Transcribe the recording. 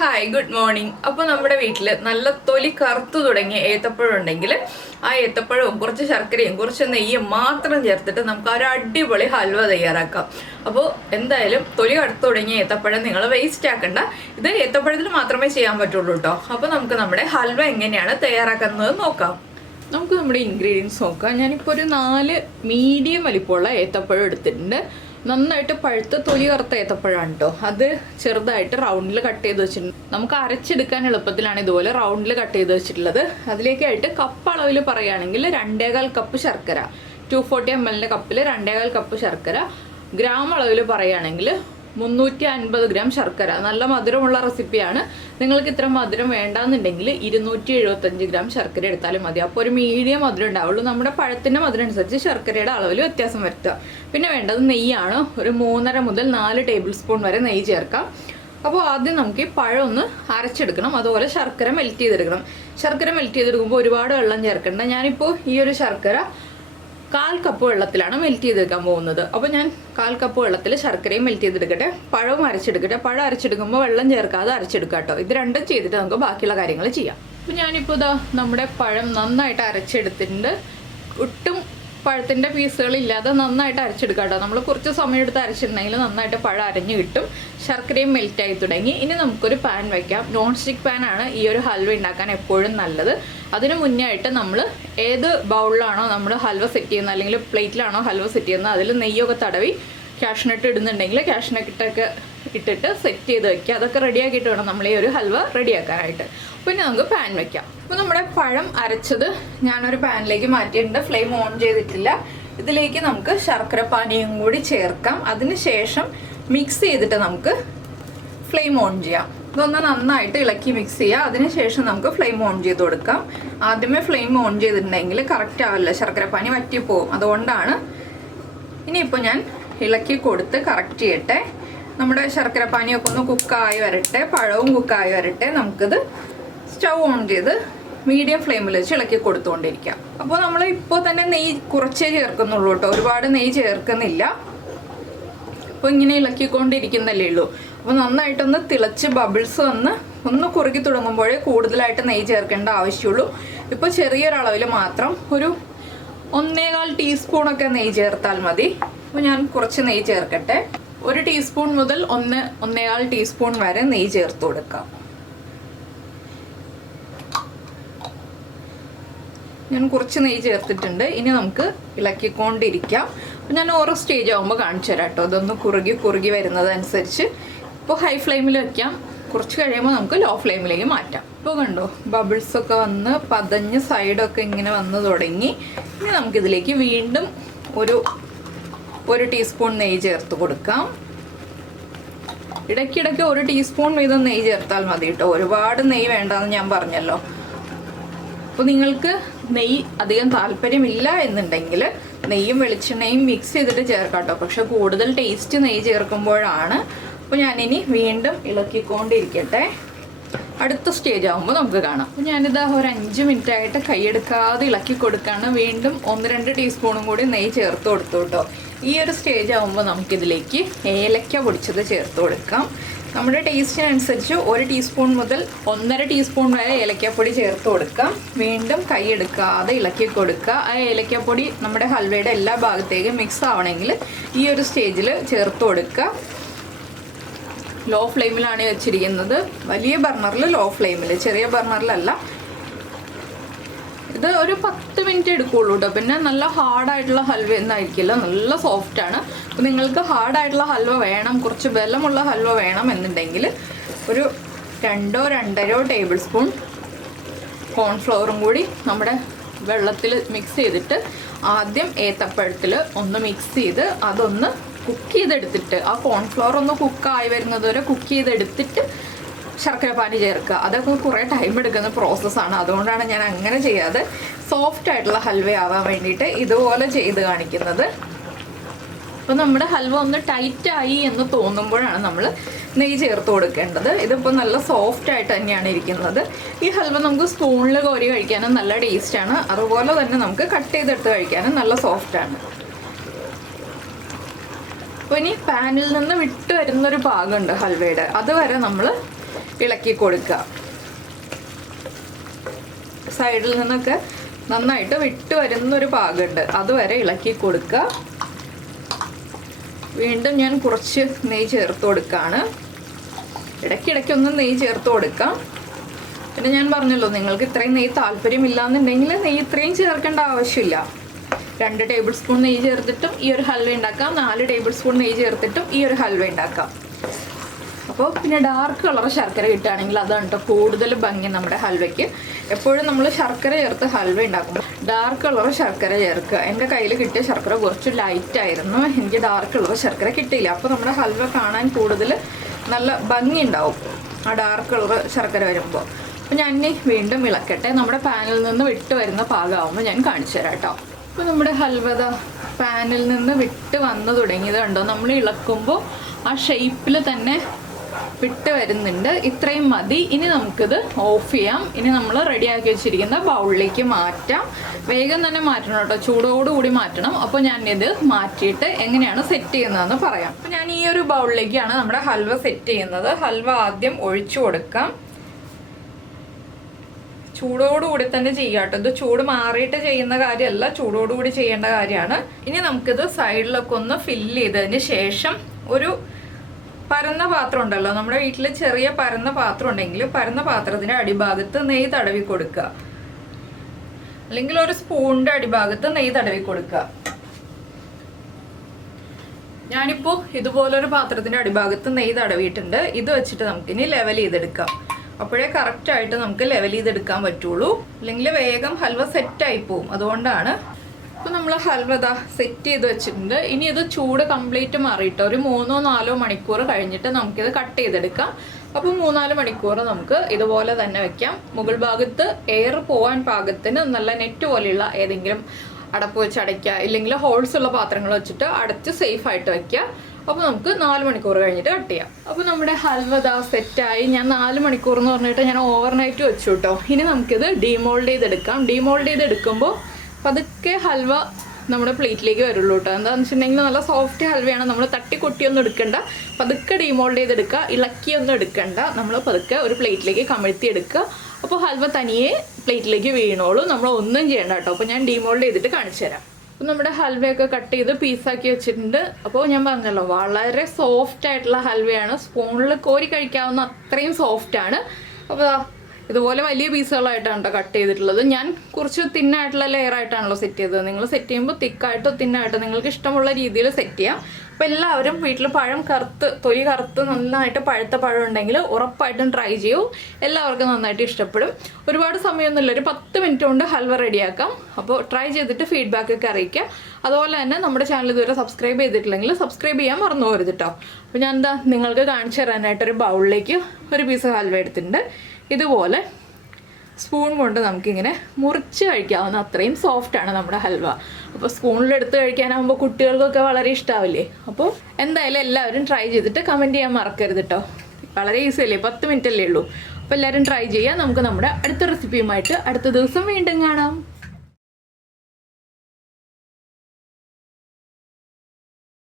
Hi good morning. അപ്പോൾ നമ്മുടെ വീട്ടിൽ നല്ല തൊലി കറുത്തു തുടങ്ങിയ ഏത്തപ്പഴം ഉണ്ടെങ്കിൽ ആ ഏത്തപ്പഴവും കുറച്ച് ശർക്കരയും കുറച്ച് നെയ്യും മാത്രം ചേർത്തിട്ട് നമുക്ക് ഒരു അടിപൊളി ഹൽവ തയ്യാറാക്കാം. അപ്പോൾ എന്തായാലും തൊലി കറുത്തു തുടങ്ങിയ ഏത്തപ്പഴം നിങ്ങൾ വേസ്റ്റ് ആക്കണ്ട. ഇത് ഏത്തപ്പഴത്തിൽ മാത്രമേ ചെയ്യാൻ പറ്റുള്ളൂ കേട്ടോ. അപ്പോൾ നമുക്ക് നമ്മുടെ ഹൽവ എങ്ങനെയാണ് തയ്യാറാക്കുന്നത് നോക്കാം. നമുക്ക് നമ്മുടെ ഇൻഗ്രീഡിയൻസ് നോക്കാം. ഞാനിപ്പോൾ ഒരു 4 മീഡിയം വലിപ്പമുള്ള ഏത്തപ്പഴം എടുത്തിട്ടുണ്ട്. നന്നായിട്ട് പഴുത്ത തൊലി കറുത്ത ഏത്തപ്പഴമാണ് കേട്ടോ. അത് ചെറുതായിട്ട് റൗണ്ടിൽ കട്ട് ചെയ്ത് വെച്ചിട്ടുണ്ട്. നമുക്ക് അരച്ചെടുക്കാൻ എളുപ്പത്തിലാണ് ഇതുപോലെ റൗണ്ടിൽ കട്ട് ചെയ്ത് വെച്ചിട്ടുള്ളത്. അതിലേക്കായിട്ട് കപ്പ് അളവിൽ പറയുകയാണെങ്കിൽ 2.25 കപ്പ് ശർക്കര, 240 ml കപ്പിൽ 2.25 കപ്പ് ശർക്കര. ഗ്രാം അളവിൽ പറയുകയാണെങ്കിൽ 350 ഗ്രാം ശർക്കര. നല്ല മധുരമുള്ള റെസിപ്പിയാണ്. നിങ്ങൾക്ക് ഇത്ര മധുരം വേണ്ടാന്നുണ്ടെങ്കിൽ 275 ഗ്രാം ശർക്കര എടുത്താലും മതി. അപ്പോൾ ഒരു മീഡിയം മധുരം ഉണ്ടാവുള്ളൂ. നമ്മുടെ പഴത്തിൻ്റെ മധുരം അനുസരിച്ച് ശർക്കരയുടെ അളവിൽ വ്യത്യാസം വരുത്തുക. പിന്നെ വേണ്ടത് നെയ്യാണ്. ഒരു 3.5 മുതൽ 4 ടേബിൾ സ്പൂൺ വരെ നെയ്യ് ചേർക്കാം. അപ്പോൾ ആദ്യം നമുക്ക് ഈ പഴം ഒന്ന് അരച്ചെടുക്കണം. അതുപോലെ ശർക്കര മെൽറ്റ് ചെയ്തെടുക്കണം. ശർക്കര മെൽറ്റ് ചെയ്തെടുക്കുമ്പോൾ ഒരുപാട് വെള്ളം ചേർക്കണ്ട. ഞാനിപ്പോൾ ഈ ഒരു ശർക്കര 1/4 കപ്പ് വെള്ളത്തിലാണ് മെൽറ്റ് ചെയ്തെടുക്കാൻ പോകുന്നത്. അപ്പോൾ ഞാൻ 1/4 കപ്പ് വെള്ളത്തിൽ ശർക്കരയും മെൽറ്റ് ചെയ്തെടുക്കട്ടെ, പഴവും അരച്ചെടുക്കട്ടെ. പഴം അരച്ചെടുക്കുമ്പോൾ വെള്ളം ചേർക്കാതെ അരച്ചെടുക്കാം കേട്ടോ. ഇത് രണ്ടും ചെയ്തിട്ട് നമുക്ക് ബാക്കിയുള്ള കാര്യങ്ങൾ ചെയ്യാം. അപ്പോൾ ഞാനിപ്പോൾ ഇതാ നമ്മുടെ പഴം നന്നായിട്ട് അരച്ചെടുത്തിട്ടുണ്ട്. ഒട്ടും പഴത്തിൻ്റെ പീസുകളില്ലാതെ നന്നായിട്ട് അരച്ചെടുക്കാം കേട്ടോ. നമ്മൾ കുറച്ച് സമയം എടുത്ത് അരച്ചിട്ടുണ്ടെങ്കിൽ നന്നായിട്ട് പഴം അരഞ്ഞ് കിട്ടും. ശർക്കരയും മെൽറ്റായി തുടങ്ങി. ഇനി നമുക്കൊരു പാൻ വയ്ക്കാം. നോൺ സ്റ്റിക്ക് പാനാണ് ഈ ഒരു ഹൽവ ഉണ്ടാക്കാൻ എപ്പോഴും നല്ലത്. അതിന് മുന്നേ ആയിട്ട് നമ്മൾ ഏത് ബൗളിലാണോ നമ്മൾ ഹൽവ സെറ്റ് ചെയ്യുന്നത്, അല്ലെങ്കിൽ പ്ലേറ്റിലാണോ ഹൽവ സെറ്റ് ചെയ്യുന്നത്, അതിൽ നെയ്യൊക്കെ തടവി കാഷ്നട്ട് ഇടുന്നുണ്ടെങ്കിൽ കാഷ്നട്ടൊക്കെ ഇട്ടിട്ട് സെറ്റ് ചെയ്ത് വെക്കുക. അതൊക്കെ റെഡിയാക്കിയിട്ട് വേണം നമ്മൾ ഈ ഒരു ഹൽവ റെഡിയാക്കാനായിട്ട്. പിന്നെ നമുക്ക് പാൻ വയ്ക്കാം. അപ്പോൾ നമ്മുടെ പഴം അരച്ചത് ഞാനൊരു പാനിലേക്ക് മാറ്റിയിട്ടുണ്ട്. ഫ്ലെയിം ഓൺ ചെയ്തിട്ടില്ല. ഇതിലേക്ക് നമുക്ക് ശർക്കര പാനിയും കൂടി ചേർക്കാം. അതിന് ശേഷം മിക്സ് ചെയ്തിട്ട് നമുക്ക് ഫ്ലെയിം ഓൺ ചെയ്യാം. ഇതൊന്ന് നന്നായിട്ട് ഇളക്കി മിക്സ് ചെയ്യുക. അതിനുശേഷം നമുക്ക് ഫ്ലെയിം ഓൺ ചെയ്ത് കൊടുക്കാം. ആദ്യമേ ഫ്ലെയിം ഓൺ ചെയ്തിട്ടുണ്ടെങ്കിൽ കറക്റ്റ് ആവില്ല, ശർക്കരപ്പാനി വറ്റിപ്പോവും. അതുകൊണ്ടാണ്. ഇനിയിപ്പോൾ ഞാൻ ഇളക്കി കൊടുത്ത് കറക്റ്റ് ചെയ്യട്ടെ. നമ്മുടെ ശർക്കരപ്പാനിയൊക്കെ ഒന്ന് കുക്കായി വരട്ടെ, പഴവും കുക്കായി വരട്ടെ. നമുക്കിത് സ്റ്റൗ ഓൺ ചെയ്ത് മീഡിയം ഫ്ലെയിമിൽ വെച്ച് ഇളക്കി കൊടുത്തുകൊണ്ടിരിക്കാം. അപ്പോൾ നമ്മൾ ഇപ്പോൾ തന്നെ നെയ്യ് കുറച്ചേ ചേർക്കുന്നുള്ളൂ കേട്ടോ, ഒരുപാട് നെയ്യ് ചേർക്കുന്നില്ല. അപ്പോൾ ഇങ്ങനെ ഇളക്കിക്കൊണ്ടിരിക്കുന്നല്ലേ ഉള്ളൂ. അപ്പോൾ നന്നായിട്ടൊന്ന് തിളച്ച് ബബിൾസ് ഒന്ന് കുറുകി തുടങ്ങുമ്പോഴേ കൂടുതലായിട്ട് നെയ്യ് ചേർക്കേണ്ട ആവശ്യമുള്ളൂ. ഇപ്പോൾ ചെറിയൊരളവിൽ മാത്രം ഒരു 1.25 ടീസ്പൂണൊക്കെ നെയ്യ് ചേർത്താൽ മതി. അപ്പോൾ ഞാൻ കുറച്ച് നെയ്യ് ചേർക്കട്ടെ. 1 ടീസ്പൂൺ മുതൽ 1.25 ടീസ്പൂൺ വരെ നെയ്യ് ചേർത്ത് കൊടുക്കാം. ഞാൻ കുറച്ച് നെയ്യ് ചേർത്തിട്ടുണ്ട്. ഇനി നമുക്ക് ഇളക്കിക്കൊണ്ടിരിക്കാം. അപ്പോൾ ഞാൻ ഓരോ സ്റ്റേജ് ആകുമ്പോൾ കാണിച്ചു തരാം കേട്ടോ. ഇതൊന്ന് കുറുകി വരുന്നതനുസരിച്ച് ഇപ്പോൾ ഹൈ ഫ്ലെയിമിൽ വയ്ക്കാം. കുറച്ച് കഴിയുമ്പോൾ നമുക്ക് ലോ ഫ്ലെയിമിലേക്ക് മാറ്റാം. ഇപ്പോൾ കണ്ടോ, ബബിൾസൊക്കെ വന്ന് പതഞ്ഞ് സൈഡൊക്കെ ഇങ്ങനെ വന്ന് തുടങ്ങി. ഇനി നമുക്കിതിലേക്ക് വീണ്ടും ഒരു ടീസ്പൂൺ നെയ്യ് ചേർത്ത് കൊടുക്കാം. ഇടയ്ക്കിടയ്ക്ക് 1 ടീസ്പൂൺ വീതം നെയ്യ് ചേർത്താൽ മതി കേട്ടോ. ഒരുപാട് നെയ്യ് വേണ്ടെന്ന് ഞാൻ പറഞ്ഞല്ലോ. അപ്പോൾ നിങ്ങൾക്ക് നെയ്യ് അധികം താല്പര്യമില്ല എന്നുണ്ടെങ്കിൽ നെയ്യും വെളിച്ചെണ്ണയും മിക്സ് ചെയ്തിട്ട് ചേർക്കാം കേട്ടോ. പക്ഷെ കൂടുതൽ ടേസ്റ്റ് നെയ്യ് ചേർക്കുമ്പോഴാണ്. അപ്പോൾ ഞാനിനി വീണ്ടും ഇളക്കിക്കൊണ്ടിരിക്കട്ടെ. അടുത്ത സ്റ്റേജ് ആകുമ്പോൾ നമുക്ക് കാണാം. അപ്പോൾ ഞാനിതാ ഒരു 5 മിനിറ്റ് ആയിട്ട് കൈയെടുക്കാതെ ഇളക്കി കൊടുക്കുകയാണ്. വീണ്ടും 1-2 ടീസ്പൂണും കൂടി നെയ്യ് ചേർത്ത് കൊടുത്തു കേട്ടോ. ഈ ഒരു സ്റ്റേജ് ആകുമ്പോൾ നമുക്കിതിലേക്ക് ഏലക്ക പൊടിച്ചത് ചേർത്ത് കൊടുക്കാം. നമ്മുടെ ടേസ്റ്റിനനുസരിച്ച് 1 ടീസ്പൂൺ മുതൽ 1.5 ടീസ്പൂൺ വരെ ഏലക്കപ്പൊടി ചേർത്ത് കൊടുക്കാം. വീണ്ടും കൈയെടുക്കാതെ ഇളക്കി കൊടുക്കുക. ആ ഏലക്കപ്പൊടി നമ്മുടെ ഹൽവയുടെ എല്ലാ ഭാഗത്തേക്കും മിക്സ് ആവണമെങ്കിൽ ഈ ഒരു സ്റ്റേജിൽ ചേർത്ത് കൊടുക്കുക. ലോ ഫ്ലെയിമിലാണ് വെച്ചിരിക്കുന്നത്. വലിയ ബർണറിൽ ലോ ഫ്ലെയിമിൽ, ചെറിയ ബർണറിലല്ല. ഇത് ഒരു 10 മിനിറ്റ് എടുക്കുള്ളൂ കേട്ടോ. പിന്നെ നല്ല ഹാർഡായിട്ടുള്ള ഹൽവ എന്നായിരിക്കില്ല, നല്ല സോഫ്റ്റാണ്. അപ്പോൾ നിങ്ങൾക്ക് ഹാർഡായിട്ടുള്ള ഹൽവ വേണം, കുറച്ച് ബലമുള്ള ഹൽവ വേണം എന്നുണ്ടെങ്കിൽ ഒരു 2-2.5 ടേബിൾ സ്പൂൺ കോൺഫ്ലവറും കൂടി നമ്മുടെ വെള്ളത്തിൽ മിക്സ് ചെയ്തിട്ട് ആദ്യം ഏത്തപ്പഴത്തിൽ ഒന്ന് മിക്സ് ചെയ്ത് അതൊന്ന് കുക്ക് ചെയ്തെടുത്തിട്ട്, ആ കോൺഫ്ലവർ ഒന്ന് കുക്കായി വരുന്നത് വരെ കുക്ക് ചെയ്തെടുത്തിട്ട് ശർക്കരപ്പാനി ചേർക്കുക. അതൊക്കെ കുറേ ടൈം എടുക്കുന്ന പ്രോസസ്സാണ്. അതുകൊണ്ടാണ് ഞാൻ അങ്ങനെ ചെയ്യാതെ സോഫ്റ്റ് ആയിട്ടുള്ള ഹൽവ ആവാൻ വേണ്ടിയിട്ട് ഇതുപോലെ ചെയ്ത് കാണിക്കുന്നത്. അപ്പോൾ നമ്മുടെ ഹൽവ ഒന്ന് ടൈറ്റായി എന്ന് തോന്നുമ്പോഴാണ് നമ്മൾ നെയ്യ് ചേർത്ത് കൊടുക്കേണ്ടത്. ഇതിപ്പോൾ നല്ല സോഫ്റ്റ് ആയിട്ട് തന്നെയാണ് ഇരിക്കുന്നത്. ഈ ഹൽവ നമുക്ക് സ്പൂണിൽ കോരി കഴിക്കാനും നല്ല ടേസ്റ്റാണ്. അതുപോലെ തന്നെ നമുക്ക് കട്ട് ചെയ്തെടുത്ത് കഴിക്കാനും നല്ല സോഫ്റ്റാണ്. അപ്പോൾ ഇനി പാനിൽ നിന്ന് വിട്ട് വരുന്നൊരു ഭാഗമുണ്ട് ഹൽവയുടെ, അതുവരെ നമ്മൾ ഇളക്കി കൊടുക്കുക. സൈഡിൽ നിന്നൊക്കെ നന്നായിട്ട് വിട്ട് വരുന്നൊരു പാകമുണ്ട്, അതുവരെ ഇളക്കി കൊടുക്കുക. വീണ്ടും ഞാൻ കുറച്ച് നെയ്യ് ചേർത്ത് കൊടുക്കുകയാണ്. ഇടയ്ക്കിടയ്ക്കൊന്ന് നെയ്യ് ചേർത്ത് കൊടുക്കാം. പിന്നെ ഞാൻ പറഞ്ഞല്ലോ, നിങ്ങൾക്ക് ഇത്രയും നെയ്യ് താല്പര്യമില്ല എന്നുണ്ടെങ്കിൽ നെയ്യ് ഇത്രയും ചേർക്കേണ്ട ആവശ്യമില്ല. 2 ടേബിൾ സ്പൂൺ നെയ്യ് ചേർത്തിട്ടും ഈ ഒരു ഹൽവ ഉണ്ടാക്കാം, 4 ടേബിൾ സ്പൂൺ നെയ്യ് ചേർത്തിട്ടും ഈ ഒരു ഹൽവ ഉണ്ടാക്കാം. അപ്പോൾ പിന്നെ ഡാർക്ക് കളർ ശർക്കര കിട്ടുകയാണെങ്കിൽ അതാണ് കേട്ടോ കൂടുതൽ ഭംഗി നമ്മുടെ ഹൽവയ്ക്ക്. എപ്പോഴും നമ്മൾ ശർക്കര ചേർത്ത് ഹൽവ ഉണ്ടാക്കുമ്പോൾ ഡാർക്ക് കളർ ശർക്കര ചേർക്കുക. എൻ്റെ കയ്യിൽ കിട്ടിയ ശർക്കര കുറച്ച് ലൈറ്റ് ആയിരുന്നു, എനിക്ക് ഡാർക്ക് കളർ ശർക്കര കിട്ടിയില്ല. അപ്പോൾ നമ്മുടെ ഹൽവ കാണാൻ കൂടുതൽ നല്ല ഭംഗി ഉണ്ടാവും ആ ഡാർക്ക് കളർ ശർക്കര വരുമ്പോൾ. അപ്പോൾ ഞാൻ വീണ്ടും ഇളക്കട്ടെ. നമ്മുടെ പാനിൽ നിന്ന് വിട്ട് വരുന്ന പാകമാകുമ്പോൾ ഞാൻ കാണിച്ചു തരാം കേട്ടോ. അപ്പോൾ നമ്മുടെ ഹൽവ പാനിൽ നിന്ന് വിട്ട് വന്നു തുടങ്ങിയത് കണ്ടോ, നമ്മൾ ഇളക്കുമ്പോൾ ആ ഷേപ്പിൽ തന്നെ വിട്ട് വരുന്നുണ്ട്. ഇത്രയും മതി. ഇനി നമുക്കിത് ഓഫ് ചെയ്യാം. ഇനി നമ്മൾ റെഡിയാക്കി വെച്ചിരിക്കുന്ന ബൗളിലേക്ക് മാറ്റാം. വേഗം തന്നെ മാറ്റണം കേട്ടോ, ചൂടോടുകൂടി മാറ്റണം. അപ്പോൾ ഞാനിത് മാറ്റിയിട്ട് എങ്ങനെയാണ് സെറ്റ് ചെയ്യുന്നതെന്ന് പറയാം. അപ്പോൾ ഞാൻ ഈ ഒരു ബൗളിലേക്കാണ് നമ്മുടെ ഹൽവ സെറ്റ് ചെയ്യുന്നത്. ഹൽവ ആദ്യം ഒഴിച്ചു കൊടുക്കാം. ചൂടോടുകൂടി തന്നെ ചെയ്യാം കേട്ടോ, ഇത് ചൂട് മാറിയിട്ട് ചെയ്യുന്ന കാര്യമല്ല, ചൂടോടുകൂടി ചെയ്യേണ്ട കാര്യമാണ്. ഇനി നമുക്കിത് സൈഡിലൊക്കെ ഒന്ന് ഫില്ല് ചെയ്തതിന് ശേഷം ഒരു പരന്ന പാത്രം ഉണ്ടല്ലോ, നമ്മുടെ വീട്ടിൽ ചെറിയ പരന്ന പാത്രം ഉണ്ടെങ്കിൽ പരന്ന പാത്രത്തിന്റെ അടിഭാഗത്ത് നെയ്യ് തടവി കൊടുക്കുക, അല്ലെങ്കിൽ ഒരു സ്പൂണിന്റെ അടിഭാഗത്ത് നെയ്യ് തടവി കൊടുക്കുക. ഞാനിപ്പോൾ ഇതുപോലൊരു പാത്രത്തിന്റെ അടിഭാഗത്ത് നെയ്യ് തടവിയിട്ടുണ്ട്. ഇത് വെച്ചിട്ട് നമുക്കിനി ലെവൽ ചെയ്തെടുക്കാം. അപ്പോഴേ കറക്റ്റായിട്ട് നമുക്ക് ലെവൽ ചെയ്തെടുക്കാൻ പറ്റുള്ളൂ, അല്ലെങ്കിൽ വേഗം ഹൽവ സെറ്റായി പോവും. അതുകൊണ്ടാണ്. അപ്പോൾ നമ്മൾ ഹൽവ സെറ്റ് ചെയ്ത് വെച്ചിട്ടുണ്ട്. ഇനി ഇത് ചൂട് കംപ്ലീറ്റ് മാറിയിട്ട് ഒരു 3-4 മണിക്കൂർ കഴിഞ്ഞിട്ട് നമുക്കിത് കട്ട് ചെയ്തെടുക്കാം. അപ്പോൾ 3-4 മണിക്കൂർ നമുക്ക് ഇതുപോലെ തന്നെ വെക്കാം. മുകൾ ഭാഗത്ത് എയർ പോകാൻ പാകത്തിന് നല്ല നെറ്റ് പോലെയുള്ള ഏതെങ്കിലും അടപ്പ് വെച്ച് അടയ്ക്കുക, ഇല്ലെങ്കിൽ ഹോൾസ് ഉള്ള പാത്രങ്ങൾ വെച്ചിട്ട് അടച്ച് സേഫായിട്ട് വെക്കുക. അപ്പോൾ നമുക്ക് 4 മണിക്കൂർ കഴിഞ്ഞിട്ട് കട്ട് ചെയ്യാം. അപ്പോൾ നമ്മുടെ ഹൽവ സെറ്റായി. ഞാൻ 4 മണിക്കൂർ എന്ന് പറഞ്ഞിട്ട് ഞാൻ ഓവർനൈറ്റ് വെച്ചു കേട്ടോ. ഇനി നമുക്കിത് ഡീമോൾഡ് ചെയ്തെടുക്കാം. ഡീമോൾഡ് ചെയ്തെടുക്കുമ്പോൾ പതുക്കെ ഹൽവ നമ്മുടെ പ്ലേറ്റിലേക്ക് വരുള്ളൂ കേട്ടോ. എന്താണെന്ന് വെച്ചിട്ടുണ്ടെങ്കിൽ നല്ല സോഫ്റ്റ് ഹൽവയാണ്, നമ്മൾ തട്ടിക്കൊട്ടിയൊന്നും എടുക്കണ്ട, പതുക്കെ ഡീമോൾഡ് ചെയ്തെടുക്കുക, ഇളക്കിയൊന്നും എടുക്കണ്ട, നമ്മൾ പതുക്കെ ഒരു പ്ലേറ്റിലേക്ക് കമഴ്ത്തി എടുക്കുക. അപ്പോൾ ഹൽവ തനിയെ പ്ലേറ്റിലേക്ക് വീണോളൂ, നമ്മൾ ഒന്നും ചെയ്യണ്ട കേട്ടോ. അപ്പോൾ ഞാൻ ഡീമോൾഡ് ചെയ്തിട്ട് കാണിച്ചു തരാം. അപ്പോൾ നമ്മുടെ ഹൽവയൊക്കെ കട്ട് ചെയ്ത് പീസാക്കി വെച്ചിട്ടുണ്ട്. അപ്പോൾ ഞാൻ പറഞ്ഞല്ലോ, വളരെ സോഫ്റ്റ് ആയിട്ടുള്ള ഹൽവയാണ്, സ്പൂണിൽ കോരി കഴിക്കാവുന്ന അത്രയും സോഫ്റ്റാണ്. അപ്പോൾ ഇതുപോലെ വലിയ പീസുകളായിട്ടാണ് കേട്ടോ കട്ട് ചെയ്തിട്ടുള്ളത്. ഞാൻ കുറച്ച് തിന്നായിട്ടുള്ള ലെയറായിട്ടാണല്ലോ സെറ്റ് ചെയ്തത്. നിങ്ങൾ സെറ്റ് ചെയ്യുമ്പോൾ തിക്കായിട്ടോ തിന്നായിട്ടോ നിങ്ങൾക്ക് ഇഷ്ടമുള്ള രീതിയിൽ സെറ്റ് ചെയ്യാം. അപ്പോൾ എല്ലാവരും വീട്ടിൽ പഴം തൊലി കറുത്ത് നന്നായിട്ട് പഴുത്ത പഴം ഉണ്ടെങ്കിൽ ഉറപ്പായിട്ടും ട്രൈ ചെയ്യൂ, എല്ലാവർക്കും നന്നായിട്ട് ഇഷ്ടപ്പെടും. ഒരുപാട് സമയമൊന്നുമില്ല, ഒരു 10 മിനിറ്റ് കൊണ്ട് ഹൽവ റെഡിയാക്കാം. അപ്പോൾ ട്രൈ ചെയ്തിട്ട് ഫീഡ്ബാക്കൊക്കെ അറിയിക്കുക. അതുപോലെ തന്നെ നമ്മുടെ ചാനൽ ഇതുവരെ സബ്സ്ക്രൈബ് ചെയ്തിട്ടില്ലെങ്കിൽ സബ്സ്ക്രൈബ് ചെയ്യാൻ മറന്നു പോകരുത് കേട്ടോ. അപ്പോൾ ഞാൻ നിങ്ങൾക്ക് കാണിച്ചു തരാനായിട്ടൊരു ബൗളിലേക്ക് ഒരു പീസ് ഹൽവ എടുത്തിട്ടുണ്ട്. ഇതുപോലെ സ്പൂൺ കൊണ്ട് നമുക്കിങ്ങനെ മുറിച്ച് കഴിക്കാവുന്ന അത്രയും സോഫ്റ്റാണ് നമ്മുടെ ഹൽവ. അപ്പോൾ സ്പൂണിലെടുത്ത് കഴിക്കാനാകുമ്പോൾ കുട്ടികൾക്കൊക്കെ വളരെ ഇഷ്ടമാവില്ലേ. അപ്പോൾ എന്തായാലും എല്ലാവരും ട്രൈ ചെയ്തിട്ട് കമൻറ്റ് ചെയ്യാൻ മറക്കരുത് കേട്ടോ. വളരെ ഈസി അല്ലേ, 10 മിനിറ്റ് അല്ലേ ഉള്ളൂ. അപ്പോൾ എല്ലാവരും ട്രൈ ചെയ്യുക. നമുക്ക് നമ്മുടെ അടുത്ത റെസിപ്പിയുമായിട്ട് അടുത്ത ദിവസം വീണ്ടും കാണാം.